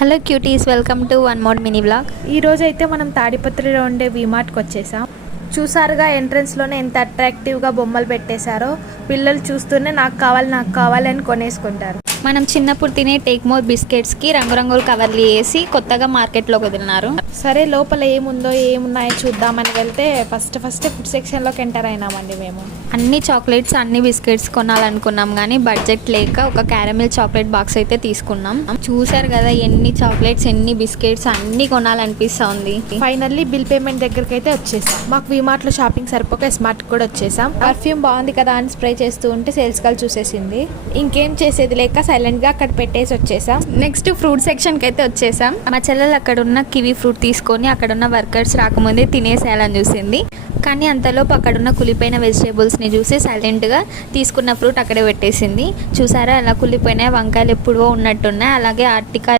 Hello cuties, welcome to one more mini vlog. ఈ రోజు అయితే మనం తాడిపత్రిలో ఉండే వీమార్ట్కి వచ్చేసాం. చూసారుగా ఎంట్రన్స్లోనే ఎంత అట్రాక్టివ్గా బొమ్మలు పెట్టేశారో. పిల్లలు చూస్తూనే నాకు కావాలి అని కొనేసుకుంటారు. మనం చిన్నప్పుడు తినే టేక్ మోర్ బిస్కెట్స్కి రంగురంగుల కవర్లు వేసి కొత్తగా మార్కెట్లో వదిలినారు. సరే లోపల ఏమున్నాయో చూద్దామని వెళ్తే ఫస్ట్ ఫుడ్ సెక్షన్లోకి ఎంటర్ అయినామండి. మేము అన్ని చాక్లెట్స్ అన్ని బిస్కెట్స్ కొనాలనుకున్నాం కానీ బడ్జెట్ లేక ఒక క్యారమిల్ చాక్లెట్ బాక్స్ అయితే తీసుకున్నాం. చూసారు కదా ఎన్ని చాక్లెట్స్ ఎన్ని బిస్కెట్స్ అన్ని కొనాలనిపిస్తుంది. ఫైనల్లీ బిల్ పేమెంట్ దగ్గరికి అయితే వచ్చేసాం. మాకు వీమార్ట్లో షాపింగ్ సరిపోక స్మార్ట్ కూడా వచ్చేసాం. పర్ఫ్యూమ్ బాగుంది కదా అని స్ప్రే చేస్తూ ఉంటే సేల్స్ గర్ల్ చూసేసింది. ఇంకేం చేసేది లేక సైలెంట్గా అక్కడ పెట్టేసి వచ్చేసాం. నెక్స్ట్ ఫ్రూట్ సెక్షన్కి అయితే వచ్చేసాం. మా చెల్లెలు అక్కడ ఉన్న కివీ ఫ్రూట్ తీసుకొని అక్కడ ఉన్న వర్కర్స్ రాకముందే తినేసేయాలని చూసింది. కానీ అంతలోపు అక్కడున్న కులిపోయిన వెజిటేబుల్స్ని చూసి సైలెంట్గా తీసుకున్న ఫ్రూట్ అక్కడే పెట్టేసింది. చూసారా అలా కులిపోయిన వంకాయలు ఎప్పుడో ఉన్నట్టున్నాయి. అలాగే అరటికాయ